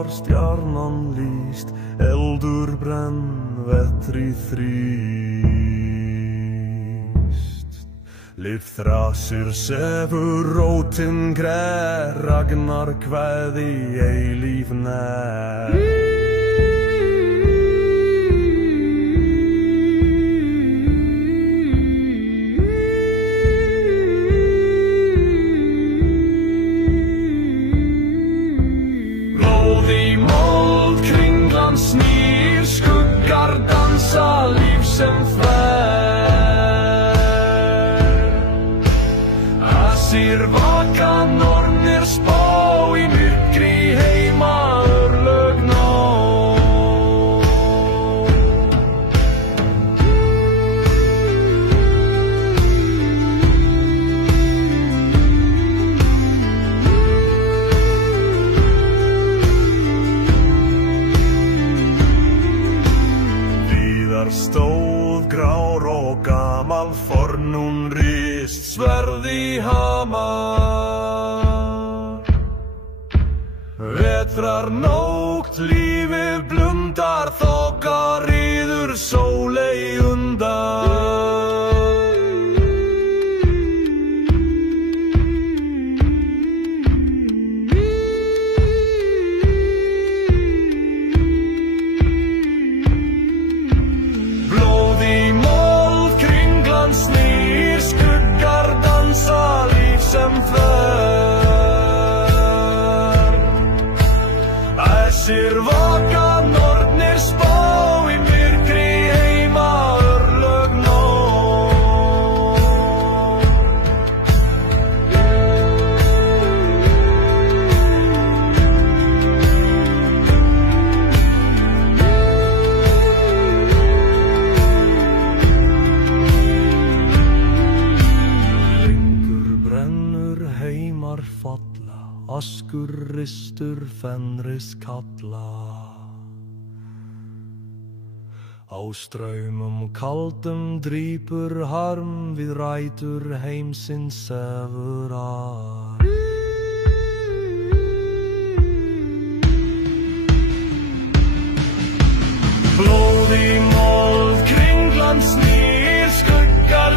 har stjarnan lyst, eldur brenn, vettrið þrýst. Líf þrasir sefur, rótin grær, ragnar kveði eilíf nær. Snýr, skuggar dansa, líf sem fer. Asir vaka, nornir spá, í myrkri heima örlög ná. Stóð grár og gamal, fornún rist, sverð í hamar. Vetrar nótt, lífið blundar, þoka ríður, sóley undar. Snýr, skuggar dansa, líf sem fer. Æsir vaka, nornir spá, í myrkri heima örlög ná. Falla, askur ristur, fenris kalla. Á straumum kaldum drýpur harm, við rætur heimsins sefur ar. Blóð í mold, kringlan snýr, skuggar